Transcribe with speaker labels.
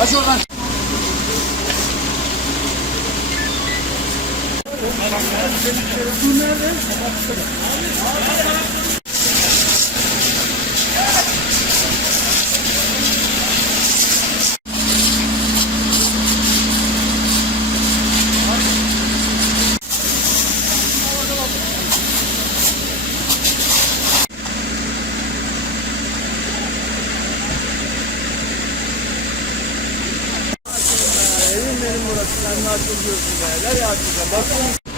Speaker 1: Aç oradan. Evim benim burası. Sen ne açılıyorsun be? Nereye açılacağım? Bakın.